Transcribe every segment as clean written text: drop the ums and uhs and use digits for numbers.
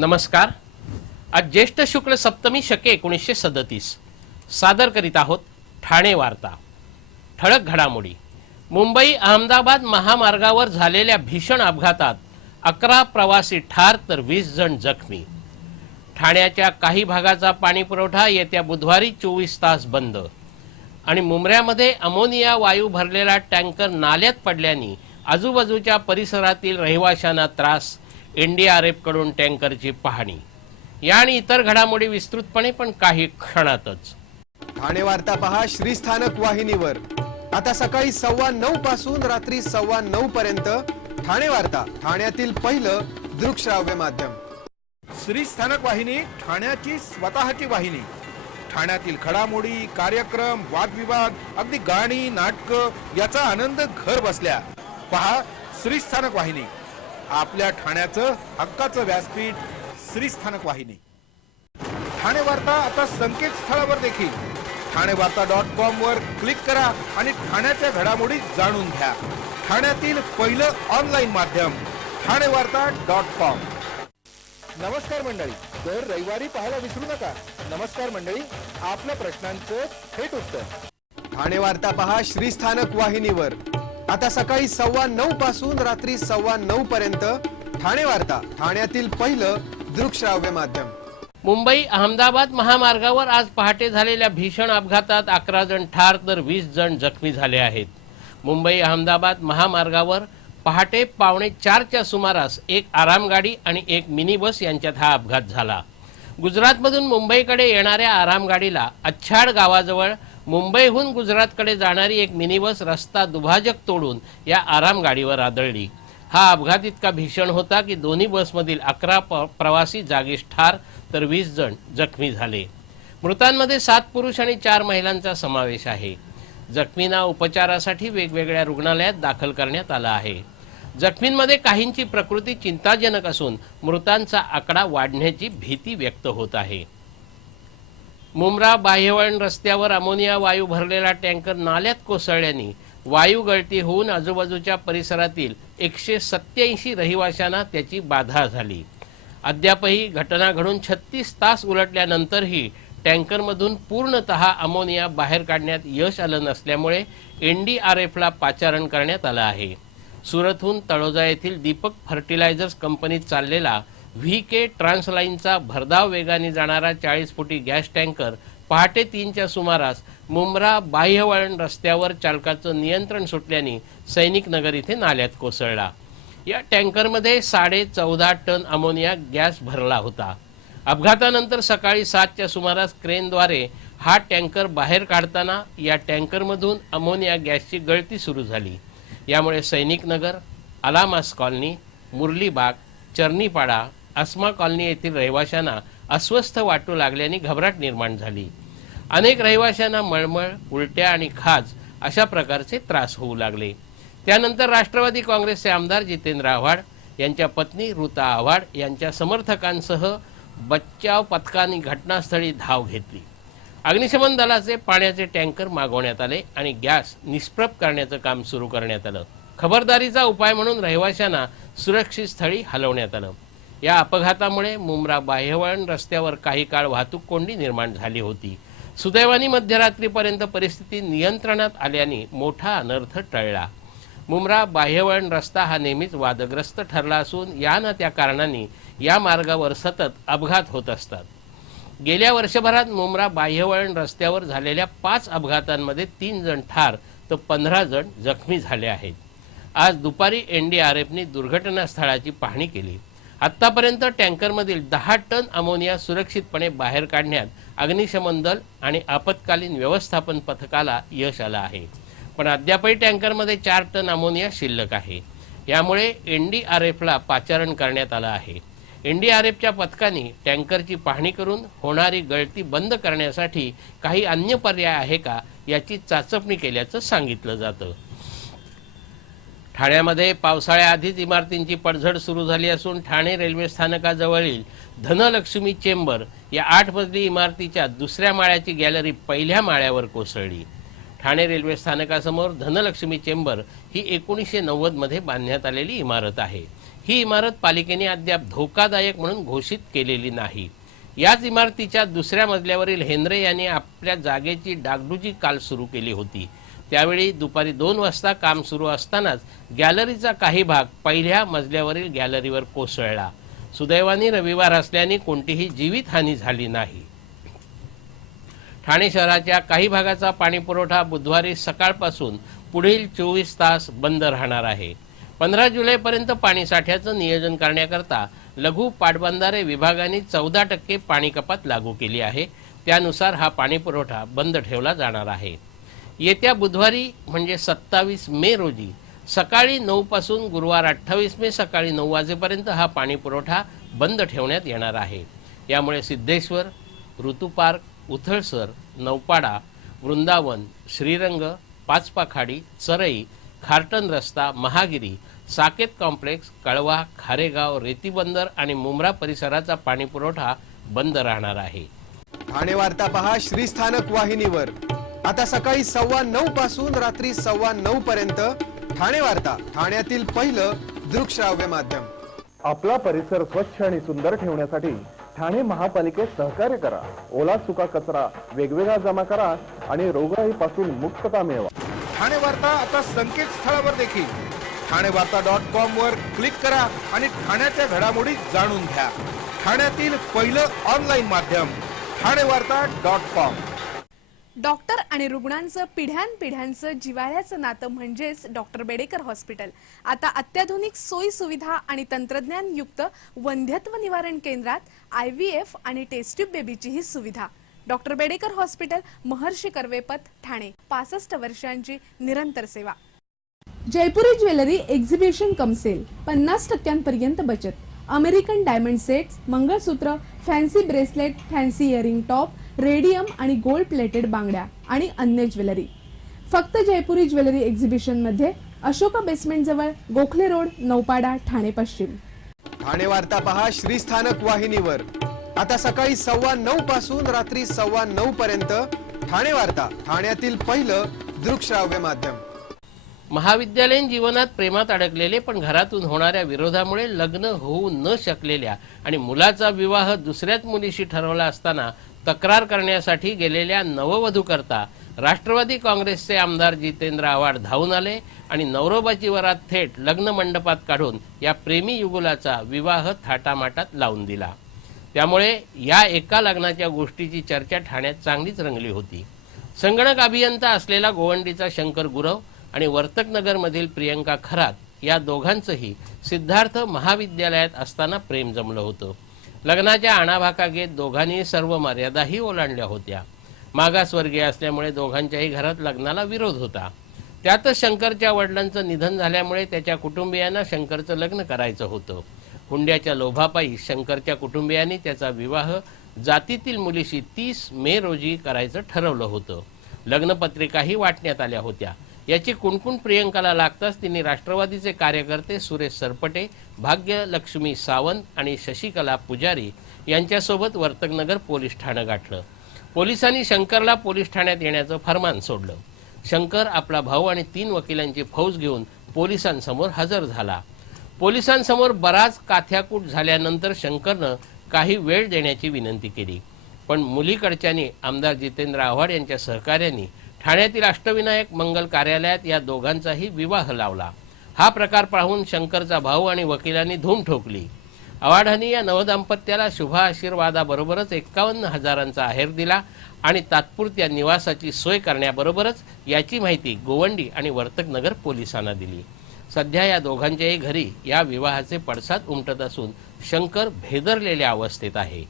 नमस्कार। आज ज्येष्ठ शुक्ल सप्तमी शके 1937 सादर करीत आहोत ठाणे वार्ता। ठळक घडामोडी। मुंबई अहमदाबाद महामार्गावर झालेल्या भीषण अपघातात 11 प्रवासी ठार तर 20 जण जखमी। ठाण्याच्या काही भागाचा पाणी पुरवठा येत्या बुधवारी 24 तास बंद। आणि मुंबऱ्यामध्ये अमोनिया वायू भरलेला टँकर नाल्यात पडल्याने आजूबाजूच्या परिसरातील रहिवाशांना त्रास। एनडीआरएफ कडून टँकरची पाहणी। या आणि इतर घडामोडी विस्तृतपणे पण काही क्षणातच। ठाणे वार्ता पहा श्रीस्थानक वाहिनीवर। आता सकाळी 9:15 पासून रात्री 9:15 पर्यंत ठाणे वार्ता, ठाण्यातील पहिलं दृकश्राव्य माध्यम। श्रीस्थानक वाहिनी ठाण्याची स्वतःची वाहिनी। ठाण्यातील घडामोडी, कार्यक्रम, वादविवाद, अगदी गाणी, नाटक याचा आनंद घर बसल्या पहा श्रीस्थानक वाहिनी। आपल्या ठाण्याचं हक्काचं व्यासपीठ श्रीस्थानक वाहिनी। ठाणे वार्ता आता संकेतस्थळावर देखील ठाणेवार्ता.com वर क्लिक करा आणि ठाण्याच्या घडामोडी जाणून घ्या। ठाण्यातील पहिलं ऑनलाईन माध्यम ठाणेवार्ता.com। नमस्कार मंडळी, दर रविवारी पाहायला विसरू नका। नमस्कार मंडळी, आपल्या प्रश्नांचं थेट उत्तर। ठाणे वार्ता पहा श्रीस्थानक वाहिनीवर। आता सकाळी 9:15 पासून रात्री 9:15 पर्यंत ठाणे वार्ता, ठाण्यातील पहिलं दृकश्राव्य माध्यम। मुंबई अहमदाबाद महामार्गावर आज पहाटे झालेल्या भीषण अपघातात 11 जण ठार तर 20 जण जखमी झाले आहेत। मुंबई अहमदाबाद महामार्गावर पहाटे 3:45च्या सुमारास एक आरामगाडी आणि एक मिनी बस यांच्यात हा अपघात झाला। गुजरातमधून मुंबईकडे येणाऱ्या आरामगाडीला अच्छाड गावाजवळ मुंबईहून गुजरातकडे जाणारी एक मिनी बस रस्ता दुभाजक तोडून या आरामगाडीवर आदळली। हा अपघात इतका भीषण होता की दोन्ही बसमधील 11 प्रवासी जागीच ठार तर 20 जण जखमी झाले। मृतांमध्ये 7 पुरुष आणि 4 महिलांचा समावेश आहे। जखमींना उपचारासाठी वेगवेगळ्या रुग्णालयात दाखल करण्यात आलं आहे। जखमींमध्ये काहींची प्रकृती चिंताजनक असून मृतांचा आकडा वाढण्याची भीती व्यक्त होत आहे। मुंब्रा बाह्यवळण रस्त्यावर अमोनिया वायू भरलेला टँकर नाल्यात कोसळल्याने वायू गळती होऊन आजूबाजूच्या परिसरातील 187 रहिवाशांना त्याची बाधा झाली। अद्यापही घटना घडून 36 तास उलटल्यानंतरही टँकरमधून पूर्णतः अमोनिया बाहेर काढण्यात यश आलं नसल्यामुळे एनडीआरएफला पाचारण करण्यात आलं आहे। सुरतहून तळोजा येथील दीपक फर्टिलायझर्स कंपनीत चाललेला व्हीके ट्रान्सलाइनचा भरधाव वेगाने जाणारा 40 फुटी गॅस टँकर पहाटे 3च्या सुमारास मुंब्रा बाह्यवळण रस्त्यावर चालकाचं नियंत्रण सुटल्याने सैनिक नगर इथे नाल्यात कोसळला। या टँकरमध्ये 14.5 टन अमोनिया गॅस भरला होता। अपघातानंतर सकाळी 7च्या सुमारास क्रेनद्वारे हा टँकर बाहेर काढताना या टँकरमधून अमोनिया गॅसची गळती सुरू झाली। यामुळे सैनिक नगर, अलामास कॉलनी, मुरलीबाग, चर्नीपाडा, अस्मा कॉलनी येथील रहिवाशांना अस्वस्थ वाटू लागल्याने घबराट निर्माण झाली। अनेक रहिवाशांना मळमळ, उलट्या आणि खाज अशा प्रकारचे त्रास होऊ लागले। त्यानंतर राष्ट्रवादी काँग्रेसचे आमदार जितेंद्र आव्हाड यांच्या पत्नी ऋता आव्हाड यांच्या समर्थकांसह बचाव पथकाने घटनास्थळी धाव घेतली। अग्निशमन दलाचे पाण्याचे टँकर मागवण्यात आले आणि गॅस निष्प्रभ करण्याचं काम सुरू करण्यात आलं। खबरदारीचा उपाय म्हणून रहिवाशांना सुरक्षित स्थळी हलवण्यात आलं। या अपघातामुळे मुंब्रा बाह्यवळण रस्त्यावर काही काळ वाहतूक कोंडी निर्माण झाली होती। सुदैवाने मध्यरात्रीपर्यंत परिस्थिती नियंत्रणात आल्याने मोठा अनर्थ टळला। मुंब्रा बाह्यवळण रस्ता हा नेहमीच वादग्रस्त ठरला असून या ना त्या कारणाने या मार्गावर सतत अपघात होत असतात। गेल्या वर्षभरात मुंब्रा बाह्यवळण रस्त्यावर झालेल्या 5 अपघातांमध्ये 3 जण ठार तर 15 जण जखमी झाले आहेत। आज दुपारी एनडीआरएफने दुर्घटनास्थळाची पाहणी केली। आतापर्यंत टँकरमधील 10 टन अमोनिया सुरक्षितपणे बाहेर काढण्यात अग्निशमन दल आणि आपत्कालीन व्यवस्थापन पथकाला यश आलं आहे। पण अद्यापही टँकरमध्ये 4 टन अमोनिया शिल्लक आहे। यामुळे एनडीआरएफला पाचारण करण्यात आलं आहे। एनडीआरएफच्या पथकाने टँकरची पाहणी करून होणारी गळती बंद करण्यासाठी काही अन्य पर्याय आहे का याची चाचपणी केल्याचं सांगितलं जातं। ठाण्यामध्ये पावसाळ्याआधीच इमारतींची पडझड सुरू झाली असून ठाणे रेल्वे स्थानकाजवळील धनलक्ष्मी चेंबर या 8 मजली इमारतीच्या दुसऱ्या माळ्याची गॅलरी पहिल्या माळ्यावर कोसळली। ठाणे रेल्वे स्थानकासमोर धनलक्ष्मी चेंबर ही 1990 मध्ये बांधण्यात आलेली इमारत आहे। ही इमारत पालिकेने अद्याप धोकादायक म्हणून घोषित केलेली नाही। याच इमारतीच्या दुसऱ्या मजल्यावरील हेनरे यांनी आपल्या जागेची डागडुजी काल सुरू केली होती। त्यावेळी दुपारी 2 वाजता काम सुरू असतानाच गॅलरीचा काही भाग पहिल्या मजल्यावरील गॅलरीवर कोसळला। सुदैवाने रविवार असल्याने कोणतीही जीवितहानी झाली नाही। ठाणे शहराच्या काही भागाचा पाणीपुरवठा बुधवारी सकाळपासून पुढील 24 तास बंद राहणार आहे। 15 जुलैपर्यंत पाणीसाठ्याचं नियोजन करण्याकरता लघु पाटबंधारे विभागाने 14% पाणी कपात लागू केली आहे। त्यानुसार हा पाणीपुरवठा बंद ठेवला जाणार आहे। येत्या बुधवारी म्हणजे 27 मे रोजी सकाळी 9 पासून गुरुवार 28 मे सकाळी 9 वाजेपर्यंत हा पाणीपुरवठा बंद ठेवण्यात येणार आहे। यामुळे सिद्धेश्वर, ऋतुपार्क, उथळसर, नौपाडा, वृंदावन, श्रीरंग, पाचपाखाडी, चरई, खारटन रस्ता, महागिरी, साकेत कॉम्प्लेक्स, कळवा, खारेगाव, रेतीबंदर आणि मुंब्रा परिसराचा पाणीपुरवठा बंद राहणार आहे। ठाणे वार्ता पहा श्रीस्थानक वाहिनीवर। आता सकाळी 9:15 पासून रात्री 9:15 पर्यंत ठाणे वार्ता, ठाण्यातील पहिलं दृकश्राव्य माध्यम। आपला परिसर स्वच्छ आणि सुंदर ठेवण्यासाठी ठाणे महापालिकेत सहकार्य करा। ओला सुका कचरा वेगवेगळा जमा करा आणि रोगराईपासून मुक्तता मिळवा। ठाणे वार्ता आता संकेतस्थळावर देखील ठाणेवार्ता.com वर क्लिक करा आणि ठाण्याच्या घडामोडी जाणून घ्या। ठाण्यातील पहिलं ऑनलाईन माध्यम ठाणेवार्ता.com। डॉक्टर आणि रुग्णांचं पिढ्यानपिढ्यांचं जिव्हाळ्याचं नातं म्हणजेच डॉक्टर बेडेकर हॉस्पिटल। आता अत्याधुनिक सोयी सुविधा आणि तंत्रज्ञान युक्त वंध्यत्व निवारण केंद्रात IVF आणि टेस्ट ट्यूब बेबीची ही सुविधा। Doctor Bedekar hospital, Maharshi Karvepath, Thane. 65 वर्षांची निरंतर सेवा। Jaipuri jewellery exhibition cum sale, 50% बचत। American diamond sets, mangalsutra, fancy bracelet, fancy earring top, radium आणि गोल्ड प्लेटेड बांगड्या आणि अन्य ज्वेलरी फक्त जयपुरी ज्वेलरी एक्झिबिशन मध्ये, अशोका बेसमेंट जवळ, गोखले रोड, नौपाडा, ठाणे पश्चिम। ठाणे वार्ता पहा श्रीस्थानक वाहिनीवर। आता सकाळी 9:15 पासून रात्री 9:15 पर्यंत ठाणे वार्ता, ठाण्यातील पहिलं दृकश्राव्य माध्यम। महाविद्यालयीन जीवनात प्रेमात अडकलेले पण घरातून होणाऱ्या विरोधामुळे लग्न होऊ न शकलेल्या आणि मुलाचा विवाह दुसऱ्याच मुलीशी ठरवला असताना तक्रार करण्यासाठी गेलेल्या नववधूकरता राष्ट्रवादी काँग्रेसचे आमदार जितेंद्र आव्हाड धावून आले आणि नवरोबाची वरात थेट लग्न मंडपात काढून या प्रेमी युगुलाचा विवाह थाटामाटात लावून दिला। त्यामुळे या एका लग्नाच्या गोष्टीची चर्चा ठाण्यात चांगलीच रंगली होती। संगणक अभियंता असलेला गोवंडीचा शंकर गुरव आणि वर्तकनगरमधील प्रियंका खरात या दोघांचंही सिद्धार्थ महाविद्यालयात असताना प्रेम जमलं होतं। लग्नाच्या आणाभाका घेत दोघांनी सर्व मर्यादाही ओलांडल्या होत्या। मागासवर्गीय असल्यामुळे दोघांच्याही घरात लग्नाला विरोध होता। त्यातच शंकरच्या वडिलांचं निधन झाल्यामुळे त्याच्या कुटुंबियांना शंकरचं लग्न करायचं होतं। हुंड्याच्या लोभापायी शंकरच्या कुटुंबियांनी त्याचा विवाह जातीतील मुलीशी 30 मे रोजी करायचं ठरवलं होतं। लग्नपत्रिकाही वाटण्यात आल्या होत्या। याची कुणकुण प्रियंकाला लागताच तिने राष्ट्रवादीचे कार्यकर्ते सुरेश सरपटे, भाग्यलक्ष्मी सावंत आणि शशिकला पुजारी यांच्यासोबत वर्तकनगर पोलीस ठाणं गाठलं। पोलिसांनी शंकरला पोलीस ठाण्यात येण्याचं फरमान सोडलं। शंकर आपला भाऊ आणि 3 वकिलांची फौज घेऊन पोलिसांसमोर हजर झाला। पोलिसांसमोर बराच काथ्याकूट झाल्यानंतर शंकरनं काही वेळ देण्याची विनंती केली, पण मुलीकडच्यानी आमदार जितेंद्र आव्हाड यांच्या सहकार्याने ठाण्यातील अष्टविनायक मंगल कार्यालयात या दोघांचाही विवाह लावला। हा प्रकार पाहून शंकरचा भाऊ आणि वकिलांनी धूम ठोकली। आव्हाडांनी या नवदाम्पत्याला शुभ आशीर्वादाबरोबरच 51,000चा आहेर दिला आणि तात्पुरत्या निवासाची सोय करण्याबरोबरच याची माहिती गोवंडी आणि वर्तकनगर पोलिसांना दिली। सध्या या दोघांच्याही घरी या विवाहाचे पडसाद उमटत असून शंकर भेदरलेल्या अवस्थेत आहे।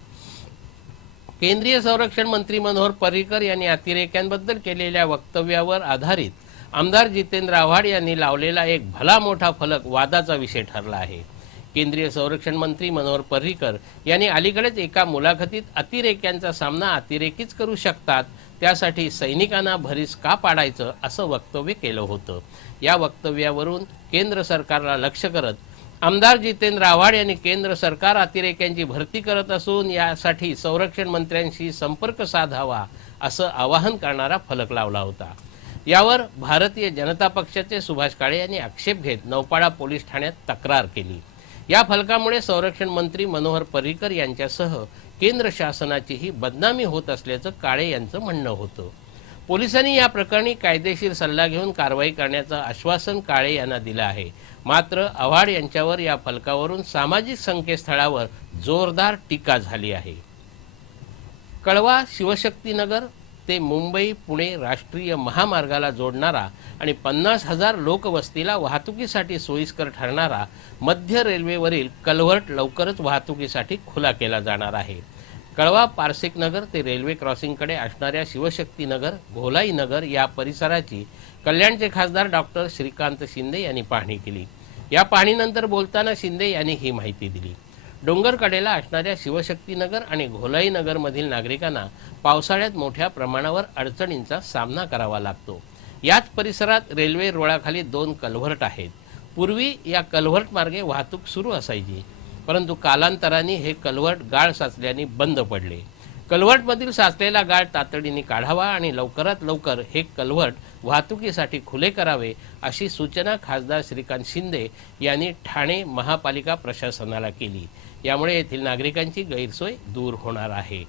केंद्रीय संरक्षण मंत्री मनोहर पर्रिकर यांनी अतिरेक्यांबद्दल केलेल्या वक्तव्यावर आधारित आमदार जितेंद्र आव्हाड यांनी लावलेला एक भला मोठा फलक वादाचा विषय ठरला आहे। केंद्रीय संरक्षण मंत्री मनोहर पर्रिकर यांनी अलीकडेच एका मुलाखतीत अतिरेक्यांचा सामना अतिरेकीच करू शकतात, त्यासाठी सैनिकांना भरीस का पाडायचं असं वक्तव्य केलं होतं। या वक्तव्यावरून केंद्र सरकारला लक्ष्य करत आमदार जितेंद्र आव्हाड यांनी केंद्र सरकार अतिरेक्यांची भरती करत असून यासाठी संरक्षण मंत्र्यांशी संपर्क साधावा असं आवाहन करणारा फलक लावला होता। यावर भारतीय जनता पक्षाचे सुभाष काळे यांनी आक्षेप घेत नौपाडा पोलीस ठाण्यात तक्रार केली। या फलकामुळे संरक्षण मंत्री मनोहर पर्रिकर यांच्यासह केंद्र शासनाचीही बदनामी होत असल्याचं काळे यांचं म्हणणं होतं. पोलिसांनी या प्रकरणी कायदेशीर सल्ला घेऊन कारवाई करण्याचं आश्वासन काळे यांना दिलं आहे. मात्र आव्हाड यांच्यावर या फलकावरून सामाजिक संकेतस्थळावर जोरदार टीका झाली आहे. कळवा शिवशक्तीनगर ते मुंबई पुणे राष्ट्रीय महामार्गाला जोडणारा आणि 50,000 लोकवस्तीला वाहतुकीसाठी सोयीस्कर ठरणारा मध्य रेल्वेवरील कल्व्हर्ट लवकरच वाहतुकीसाठी खुला केला जाणार आहे. कळवा पारसिक नगर ते रेल्वे क्रॉसिंगकडे असणाऱ्या शिवशक्तीनगर घोलाई नगर या परिसराची कल्याणचे खासदार डॉक्टर श्रीकांत शिंदे यांनी पाहणी केली. या पाहणीनंतर बोलताना शिंदे यांनी ही माहिती दिली. डोंगरकडेला असणाऱ्या शिवशक्तीनगर आणि घोलाई नगरमधील नागरिकांना पावसाळ्यात मोठ्या प्रमाणावर अडचणींचा सामना करावा लागतो. याच परिसरात रेल्वे रुळाखाली 2 कल्व्हर्ट आहेत. पूर्वी या कल्व्हर्ट मार्गे वाहतूक सुरू असायची, परंतु कालांतराने हे कल्व्हर्ट गाळ साचल्याने बंद पडले. कल्व्हर्टमधील साचलेला गाळ तातडीने काढावा आणि लवकरात लवकर हे कल्व्हर्ट वाहतुकीसाठी खुले करावे अशी सूचना खासदार श्रीकांत शिंदे यांनी ठाणे महापालिका प्रशासनाला केली. यामुळे येथील नागरिकांची गैरसोय दूर होणार आहे.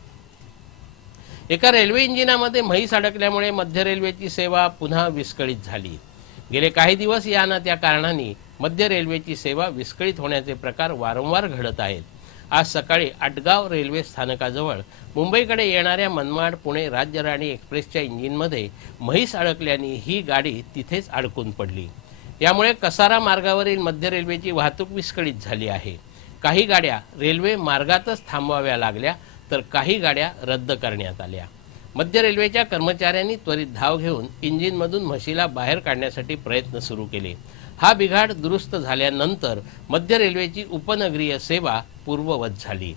एका रेल्वे इंजिनामध्ये म्हैस अडकल्यामुळे मध्य रेल्वेची सेवा पुन्हा विस्कळीत झाली. गेले काही दिवस या ना त्या कारणाने मध्य रेल्वेची सेवा विस्कळीत होण्याचे प्रकार वारंवार घडत आहेत. आज सकाळी आटगाव रेल्वे स्थानकाजवळ मुंबईकडे येणाऱ्या मनमाड पुणे राज्य राणी एक्सप्रेसच्या इंजिनमध्ये म्हैस अडकल्याने ही गाडी तिथेच अडकून पडली. यामुळे कसारा मार्गावरील मध्य रेल्वेची वाहतूक विस्कळीत झाली आहे. काही गाड्या रेल्वे मार्गातच थांबवाव्या लागल्या तर काही गाड्या रद्द करण्यात आल्या. मध्य रेल्वेच्या कर्मचाऱ्यांनी त्वरित धाव घेऊन इंजिनमधून म्हशीला बाहेर काढण्यासाठी प्रयत्न सुरू केले. हा बिघाड दुरुस्त झाल्यानंतर मध्य रेल्वेची उपनगरीय सेवा पूर्ववत झाली.